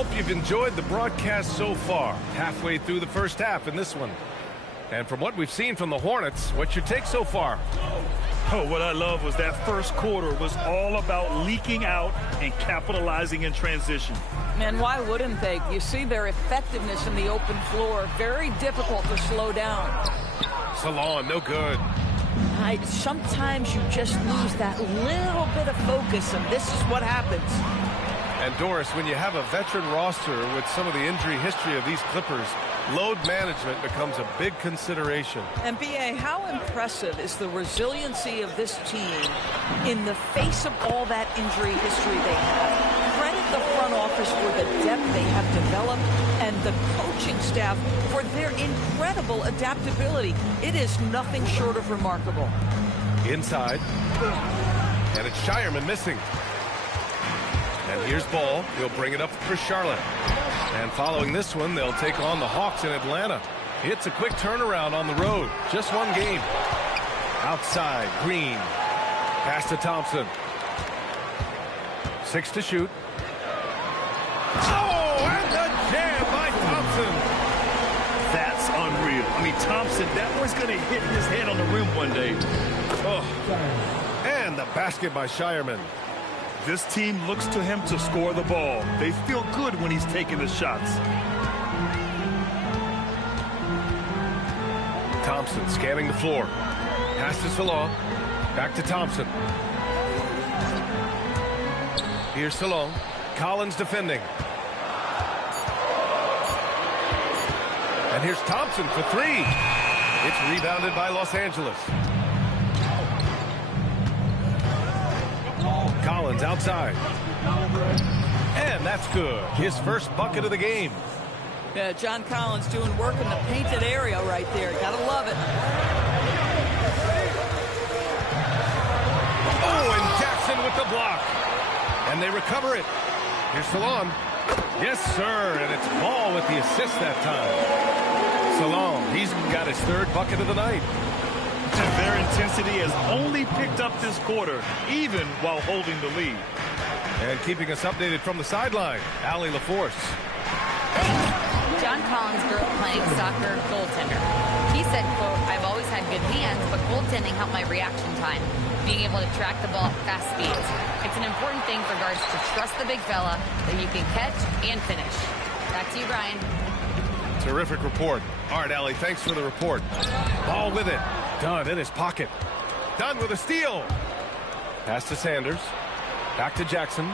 Hope you've enjoyed the broadcast so far. Halfway through the first half in this one. And from what we've seen from the Hornets, what's your take so far? Oh, what I love was that first quarter was all about leaking out and capitalizing in transition. And why wouldn't they? You see their effectiveness in the open floor. Very difficult to slow down. Salon, no good. Sometimes you just lose that little bit of focus, and this is what happens. And Doris, when you have a veteran roster with some of the injury history of these Clippers, load management becomes a big consideration. And B.A., how impressive is the resiliency of this team in the face of all that injury history they have? Credit the front office for the depth they have developed and the coaching staff for their incredible adaptability. It is nothing short of remarkable. Inside. And it's Shireman missing. And here's Ball. He'll bring it up for Charlotte. And following this one, they'll take on the Hawks in Atlanta. It's a quick turnaround on the road. Just one game. Outside, Green. Pass to Thompson. 6 to shoot. Oh, and the jam by Thompson. That's unreal. I mean, Thompson, that was going to hit his head on the rim one day. Oh. And the basket by Shireman. This team looks to him to score the ball. They feel good when he's taking the shots. Thompson scanning the floor. Pass to Salon. Back to Thompson. Here's Salon. Collins defending. And here's Thompson for 3. It's rebounded by Los Angeles. Collins outside. And that's good. His first bucket of the game. Yeah, John Collins doing work in the painted area right there. Gotta love it. Oh, and Jackson with the block. And they recover it. Here's Salon. Yes, sir. And it's Ball with the assist that time. Salon, he's got his 3rd bucket of the night. Their intensity has only picked up this quarter, even while holding the lead. And keeping us updated from the sideline, Allie LaForce. John Collins grew up playing soccer goaltender. He said, quote, "I've always had good hands, but goaltending helped my reaction time, being able to track the ball at fast speeds. It's an important thing for guards to trust the big fella that you can catch and finish." Back to you, Brian. Terrific report. All right, Allie, thanks for the report. Ball with it. Dunn in his pocket. Dunn with a steal. Pass to Sanders. Back to Jackson.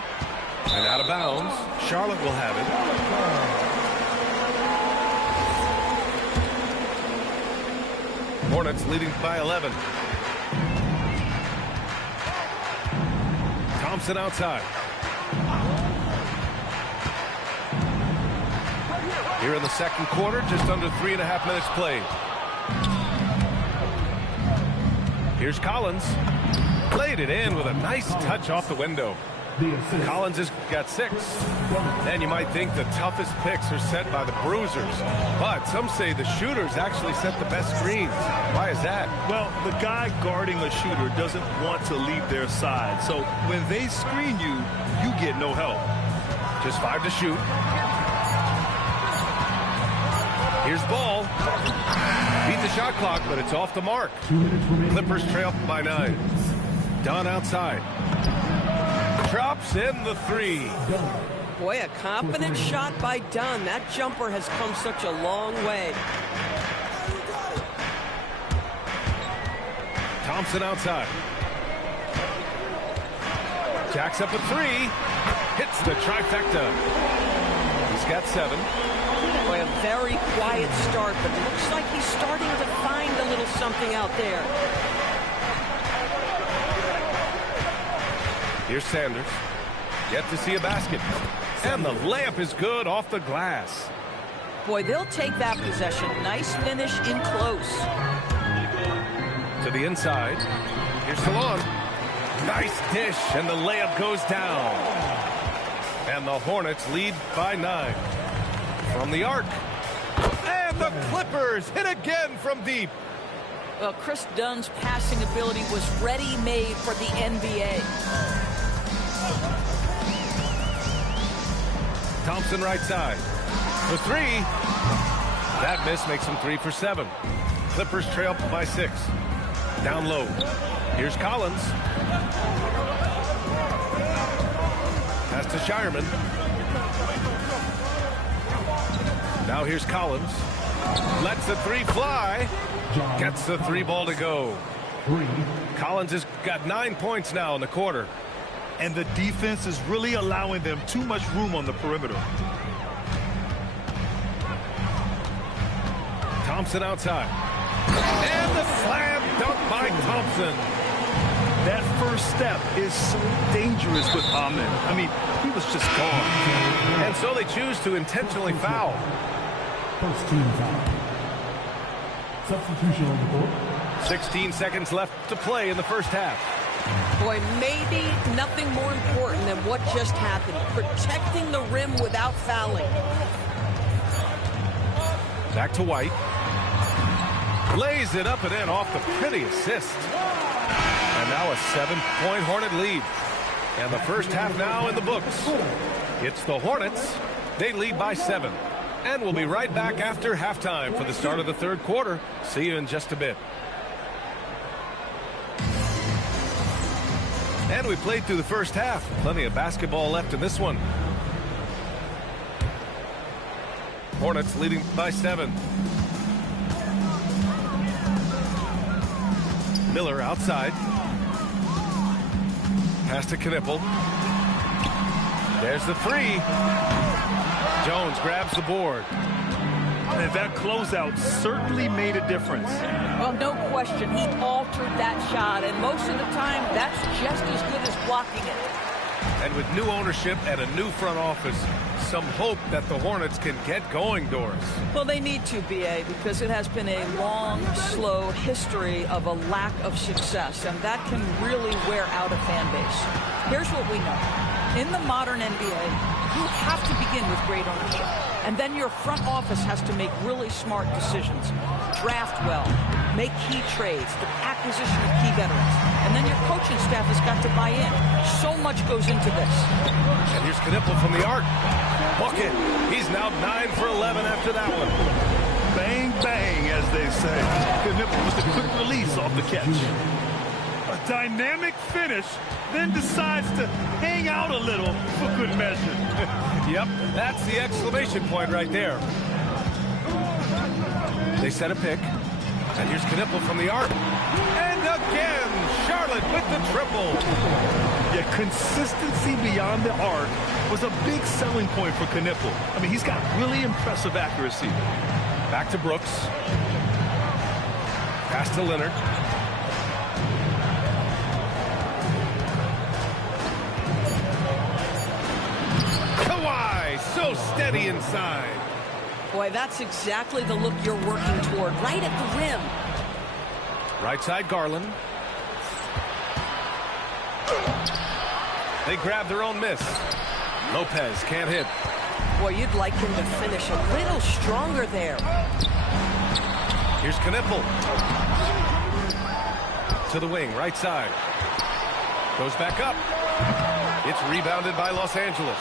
And out of bounds. Charlotte will have it. Hornets leading by 11. Thompson outside. Here in the second quarter, just under 3.5 minutes played. Here's Collins. Played it in with a nice touch off the window. Collins has got 6. And you might think the toughest picks are set by the bruisers. But some say the shooters actually set the best screens. Why is that? Well, the guy guarding a shooter doesn't want to leave their side. So when they screen you, you get no help. Just 5 to shoot. Here's Ball. Beat the shot clock, but it's off the mark. Clippers trail by 9. Dunn outside. Drops in the 3. Boy, a confident shot by Dunn. That jumper has come such a long way. Thompson outside. Jacks up a 3. Hits the trifecta. He's got 7. Boy, a very quiet start, but it looks like he's starting to find a little something out there. Here's Sanders. Yet to see a basket. And the layup is good off the glass. Boy, they'll take that possession. Nice finish in close. To the inside. Here's Salon. Nice dish, and the layup goes down. And the Hornets lead by 9. From the arc. And the Clippers hit again from deep. Well, Chris Dunn's passing ability was ready-made for the NBA. Thompson right side. For three. That miss makes him 3 for 7. Clippers trail by 6. Down low. Here's Collins. Pass to Shireman. Now here's Collins. Lets the three fly. Gets the three ball to go. Collins has got 9 points now in the quarter. And the defense is really allowing them too much room on the perimeter. Thompson outside. And the slam dunk by Thompson. That first step is so dangerous with Ahmed. I mean, he was just gone. And so they choose to intentionally foul. First team foul. Substitution on the court. 16 seconds left to play in the first half. Boy, maybe nothing more important than what just happened. Protecting the rim without fouling. Back to White. Lays it up and in off the pretty assist. And now a 7-point Hornet lead. And the first half now in the books. It's the Hornets. They lead by 7. And we'll be right back after halftime for the start of the third quarter. See you in just a bit. And we played through the first half. Plenty of basketball left in this one. Hornets leading by 7. Miller outside. Pass to Knipple. There's the three. Jones grabs the board. And that closeout certainly made a difference. Well, no question, he altered that shot, and most of the time, that's just as good as blocking it. And with new ownership and a new front office, some hope that the Hornets can get going, Doris. Well, they need to, B.A., because it has been a long, slow history of a lack of success, and that can really wear out a fan base. Here's what we know. In the modern NBA, you have to begin with great ownership. And then your front office has to make really smart decisions. Draft well. Make key trades. The acquisition of key veterans. And then your coaching staff has got to buy in. So much goes into this. And here's Knipple from the arc. Bucket. He's now 9 for 11 after that one. Bang, bang, as they say. Knipple with a quick release off the catch. A dynamic finish, then decides to hang out a little for good measure. Yep, that's the exclamation point right there. They set a pick. And here's Knipple from the arc. And again, Charlotte with the triple. Yeah, consistency beyond the arc was a big selling point for Knipple. I mean, he's got really impressive accuracy. Back to Brooks. Pass to Leonard. So steady inside. Boy, that's exactly the look you're working toward, right at the rim. Right side, Garland. They grab their own miss. Lopez can't hit. Boy, you'd like him to finish a little stronger there. Here's Knipple. To the wing, right side. Goes back up. It's rebounded by Los Angeles.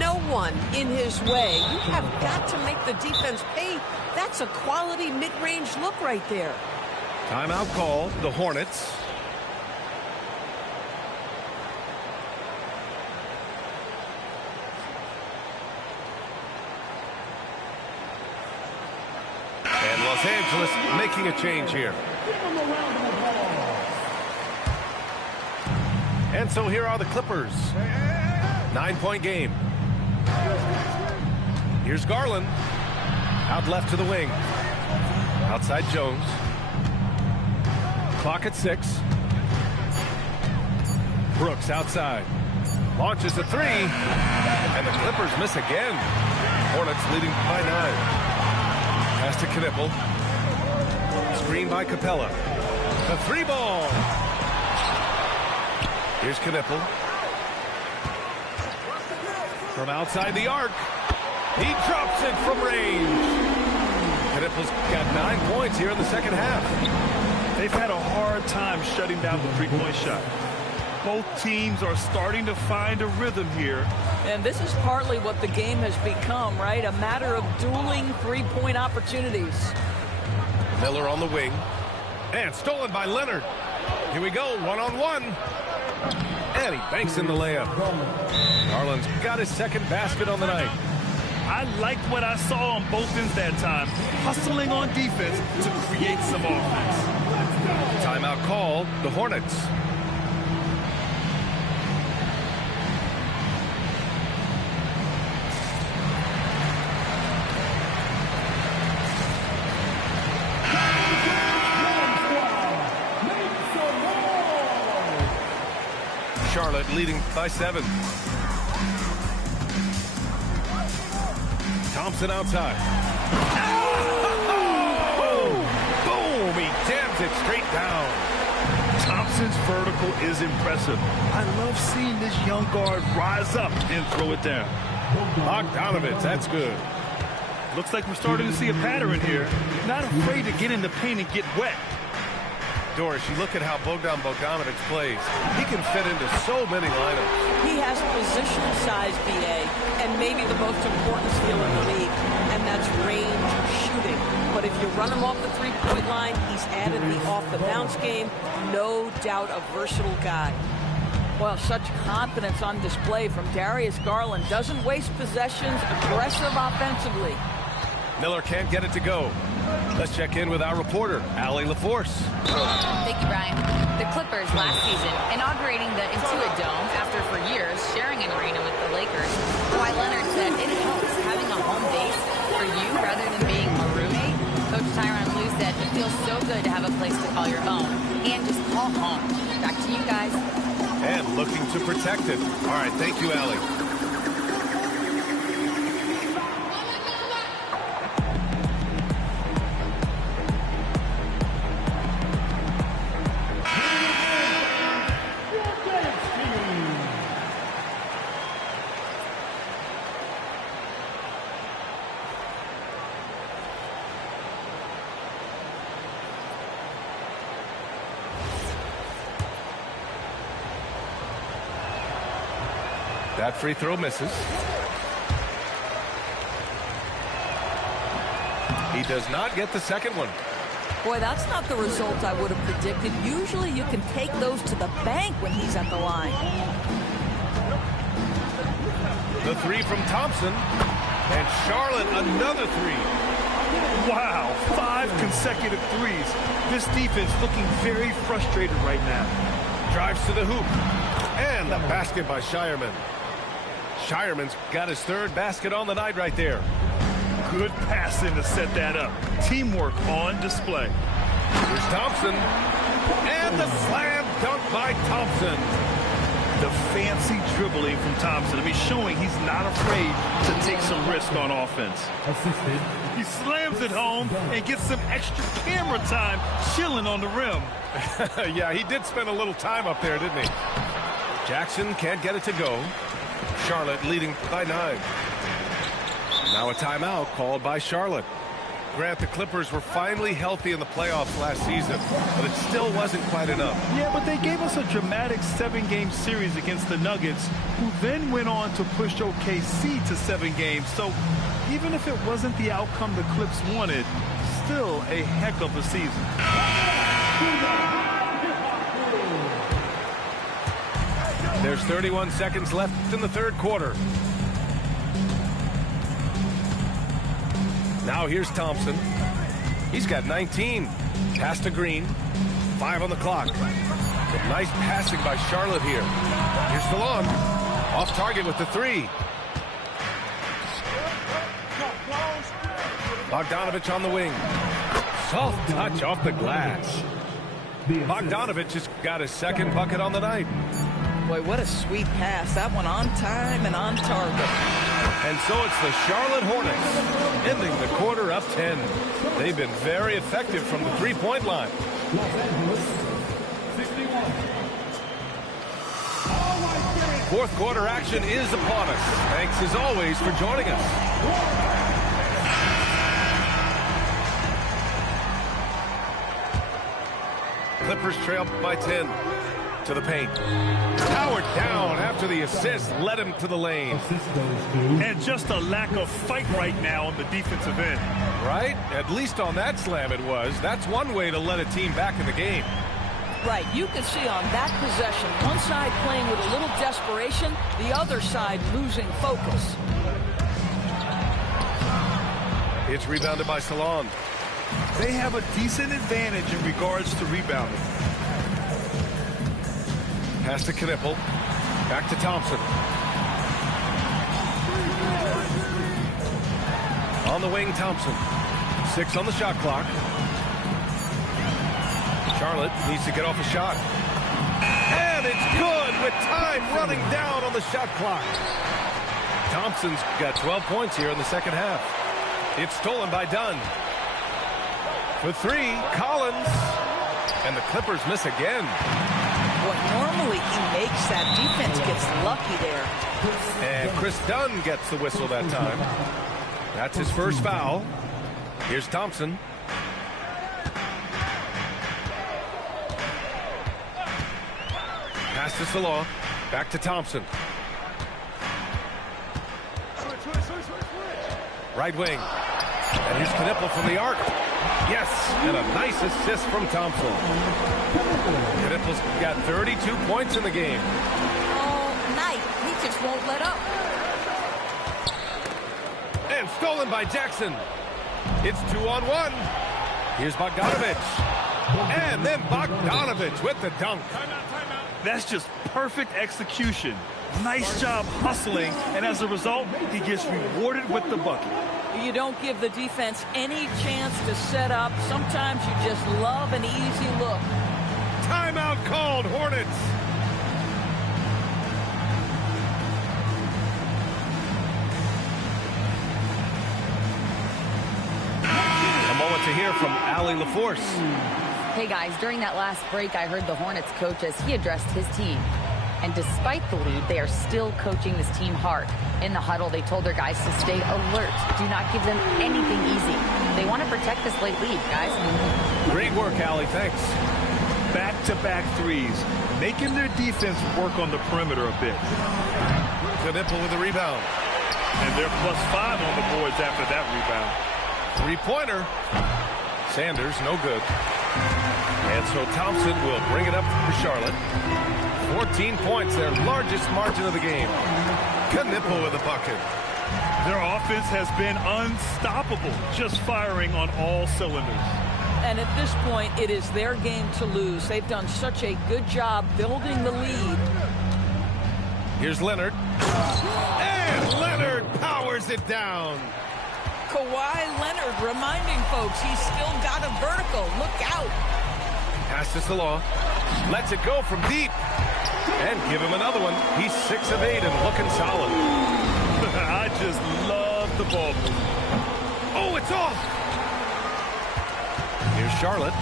No one in his way. You have got to make the defense pay. That's a quality mid-range look right there. Timeout call, the Hornets. And Los Angeles making a change here. And so here are the Clippers. 9-point game. Here's Garland. Out left to the wing. Outside Jones. Clock at 6. Brooks outside. Launches a three. And the Clippers miss again. Hornets leading by 9. Pass to Knipple. Screen by Capella. The three ball. Here's Knipple. From outside the arc. He drops it from range. Knipple's got 9 points here in the second half. They've had a hard time shutting down the three-point shot. Both teams are starting to find a rhythm here. And this is partly what the game has become, right? A matter of dueling three-point opportunities. Miller on the wing. And stolen by Leonard. Here we go, one-on-one. And he banks in the layup. Garland's got his second basket on the night. I liked what I saw on both ends that time. Hustling on defense to create some offense. Timeout called, the Hornets. Charlotte leading by 7. Thompson outside. Oh! Boom! He jams it straight down. Thompson's vertical is impressive. I love seeing this young guard rise up and throw it down. Bogdanovich, that's good. Looks like we're starting to see a pattern here. Not afraid to get in the paint and get wet. Doris, you look at how Bogdanovich plays. He can fit into so many lineups. He has position size, BA, and maybe the most important skill in the league, and that's range shooting. But if you run him off the three-point line, he's added the off-the-bounce game. No doubt a versatile guy. Well, such confidence on display from Darius Garland. Doesn't waste possessions, aggressive offensively. Miller can't get it to go. Let's check in with our reporter, Allie LaForce. Thank you, Brian. The Clippers last season inaugurating the Intuit Dome after for years sharing an arena with the Lakers. Kawhi Leonard said it helps having a home base for you rather than being a roommate. Coach Tyronn Lue said it feels so good to have a place to call your own and just call home. Back to you guys. And looking to protect it. All right, thank you, Allie. That free throw misses. He does not get the second one. Boy, that's not the result I would have predicted. Usually you can take those to the bank when he's at the line. The three from Thompson. And Charlotte, another three. Wow, 5 consecutive threes. This defense looking very frustrated right now. Drives to the hoop. And the basket by Shireman. Shireman's got his third basket on the night right there. Good passing to set that up. Teamwork on display. Here's Thompson. And the slam dunk by Thompson. The fancy dribbling from Thompson. I mean, showing he's not afraid to take some risk on offense. Assisted. He slams it home and gets some extra camera time chilling on the rim. Yeah, he did spend a little time up there, didn't he? Jackson can't get it to go. Charlotte leading by 9. Now a timeout called by Charlotte. Grant, the Clippers were finally healthy in the playoffs last season, but it still wasn't quite enough. Yeah, but they gave us a dramatic 7-game series against the Nuggets, who then went on to push OKC to 7 games. So even if it wasn't the outcome the Clips wanted, still a heck of a season. There's 31 seconds left in the third quarter. Now here's Thompson. He's got 19. Pass to Green. 5 on the clock. Some nice passing by Charlotte here. Here's Stallone. Off target with the 3. Bogdanovich on the wing. Soft touch off the glass. Bogdanovich has got his second bucket on the night. Boy, what a sweet pass. That one on time and on target. And so it's the Charlotte Hornets ending the quarter up 10. They've been very effective from the three-point line. Los Angeles, 61. Fourth quarter action is upon us. Thanks as always for joining us. Clippers trail by 10. To the paint. Powered down after the assist led him to the lane. Assist goes to And just a lack of fight right now on the defensive end. Right? At least on that slam it was. That's one way to let a team back in the game. Right, you can see on that possession, one side playing with a little desperation, the other side losing focus. It's rebounded by Salon. They have a decent advantage in regards to rebounding. Pass to Knipple. Back to Thompson. On the wing, Thompson. 6 on the shot clock. Charlotte needs to get off a shot. And it's good with time running down on the shot clock. Thompson's got 12 points here in the second half. It's stolen by Dunn. For 3, Collins. And the Clippers miss again. What normally he makes, that defense gets lucky there. And Chris Dunn gets the whistle that time. That's his first foul. Here's Thompson. Pass to Salon. Back to Thompson. Right wing. And here's Knipple from the arc. Yes, and a nice assist from Thompson. Knipple's got 32 points in the game. All night. He just won't let up. And stolen by Jackson. It's 2-on-1. Here's Bogdanovich. And then Bogdanovich with the dunk. That's just perfect execution. Nice job hustling, and as a result, he gets rewarded with the bucket. You don't give the defense any chance to set up. Sometimes you just love an easy look. Timeout called, Hornets. A moment to hear from Allie LaForce. Hey guys, during that last break, I heard the Hornets coach as he addressed his team. And despite the lead, they are still coaching this team hard. In the huddle, they told their guys to stay alert. Do not give them anything easy. They want to protect this late lead, guys. Great work, Allie. Thanks. Back-to-back threes, making their defense work on the perimeter a bit. Knipple with the rebound. And they're +5 on the boards after that rebound. Three-pointer. Sanders, no good. And so Thompson will bring it up for Charlotte. 14 points, their largest margin of the game. Knipple with a bucket. Their offense has been unstoppable, just firing on all cylinders. And at this point, it is their game to lose. They've done such a good job building the lead. Here's Leonard. And Leonard powers it down. Kawhi Leonard reminding folks he's still got a vertical. Look out. Pass to Salon. Lets it go from deep. And give him another one. He's 6 of 8 and looking solid. I just love the ball. Oh, it's off. Here's Charlotte.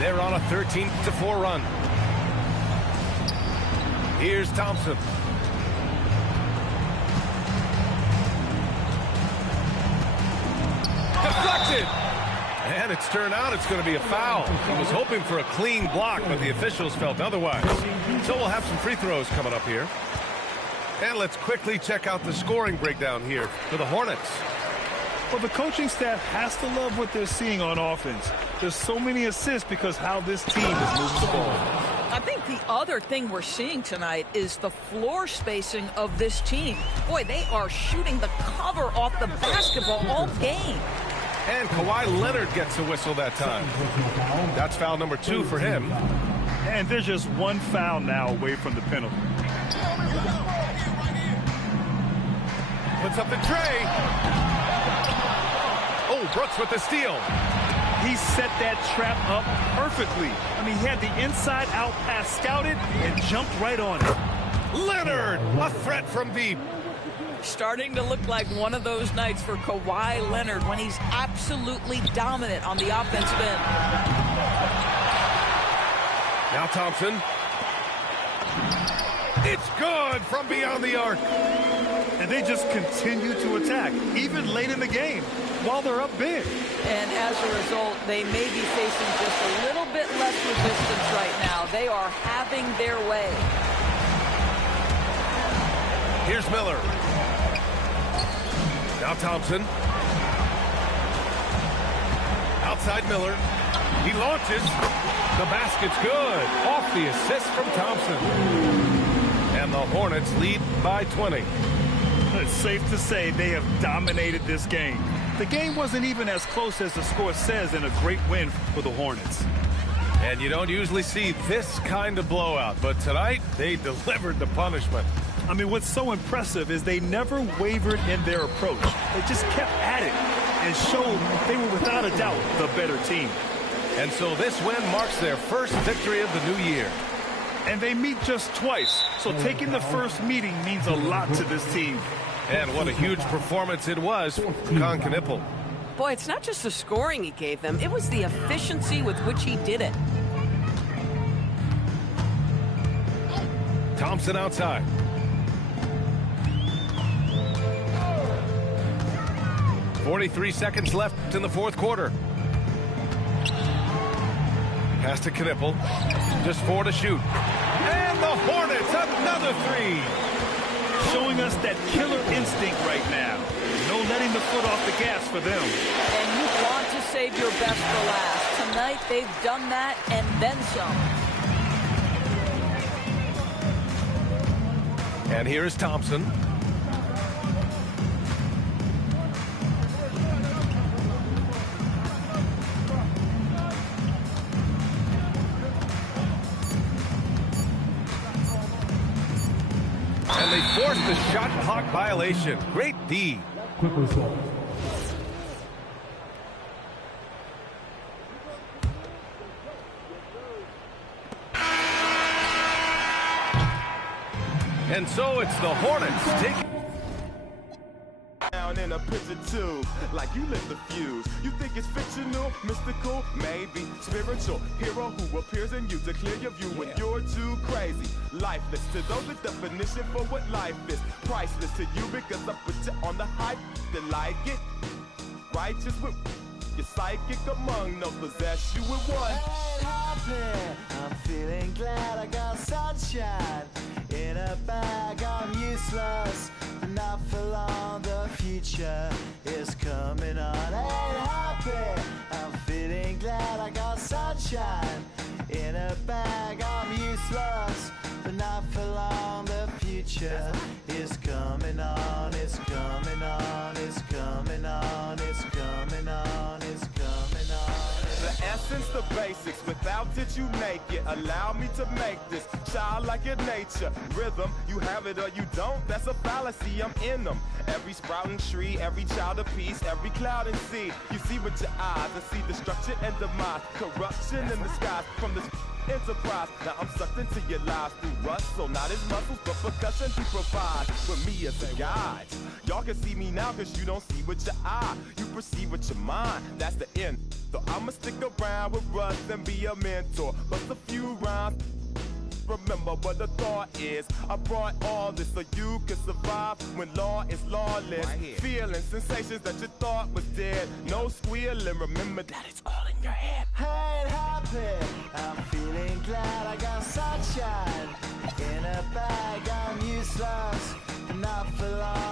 They're on a 13-4 run. Here's Thompson. Deflected. And it's turned out it's going to be a foul. He was hoping for a clean block, but the officials felt otherwise. So we'll have some free throws coming up here. And let's quickly check out the scoring breakdown here for the Hornets. Well, the coaching staff has to love what they're seeing on offense. There's so many assists because how this team is moving the ball. I think the other thing we're seeing tonight is the floor spacing of this team. Boy, they are shooting the cover off the basketball all game. And Kawhi Leonard gets a whistle that time. That's foul number 2 for him. And there's just one foul now away from the penalty. Puts up the tray. Oh, Brooks with the steal. He set that trap up perfectly. I mean, he had the inside-out pass scouted and jumped right on it. Leonard, a threat from deep. Starting to look like one of those nights for Kawhi Leonard when he's absolutely dominant on the offensive end. Now Thompson. It's good from beyond the arc. And they just continue to attack, even late in the game, while they're up big. And as a result, they may be facing just a little bit less resistance right now. They are having their way. Here's Miller. Now Thompson. Outside Miller. He launches. The basket's good. Off the assist from Thompson. And the Hornets lead by 20. It's safe to say they have dominated this game. The game wasn't even as close as the score says, in a great win for the Hornets. And you don't usually see this kind of blowout, but tonight they delivered the punishment. I mean, what's so impressive is they never wavered in their approach. They just kept at it and showed they were without a doubt the better team. And so this win marks their first victory of the new year. And they meet just twice, so taking the first meeting means a lot to this team. And what a huge performance it was for Knippel. Boy, it's not just the scoring he gave them. It was the efficiency with which he did it. Thompson outside. .43 seconds left in the fourth quarter. Pass to Knippel. Just 4 to shoot. And the Hornets, another 3. Showing us that killer instinct right now. No letting the foot off the gas for them. And you want to save your best for last. Tonight they've done that and then some. And here is Thompson. And they forced the shot clock violation. Great D. Quick result. And so it's the Hornets taking down in a picture tube, like you lit the fuse. You think it's fictional, mystical, maybe spiritual hero who appears in you to clear your view when you're too crazy. Lifeless to those, the definition for what life is. Priceless to you because I put you on the hype. Then like it, righteous with your psychic among no possess you with one. Ain't happy, I'm feeling glad I got sunshine in a bag. I'm useless, but not for long. The future is coming on. Ain't happy, I'm feeling glad I got sunshine in a bag. I'm useless, but not for long. The future is coming on. It's coming on. It's coming on. It's coming on. It's coming on. The essence, the basics, without it you make it. Allow me to make this childlike in nature. Rhythm, you have it or you don't, that's a fallacy, I'm in them. Every sprouting tree, every child of peace, every cloud and sea. You see with your eyes and see destruction and demise. Corruption in the skies from this enterprise. Now I'm sucked into your lives through rust, so not his muscles, but percussion he provides with me as a guide. Y'all can see me now cause you don't see with your eye. You perceive with your mind, that's the end. So I'ma stick around with Russ and be a mentor. Bust a few rhymes. Remember what the thought is. I brought all this so you can survive when law is lawless. Feeling sensations that you thought was dead. No squealing, remember that it's all in your head. Ain't happy, I'm feeling glad I got sunshine in a bag. I'm useless, not for long.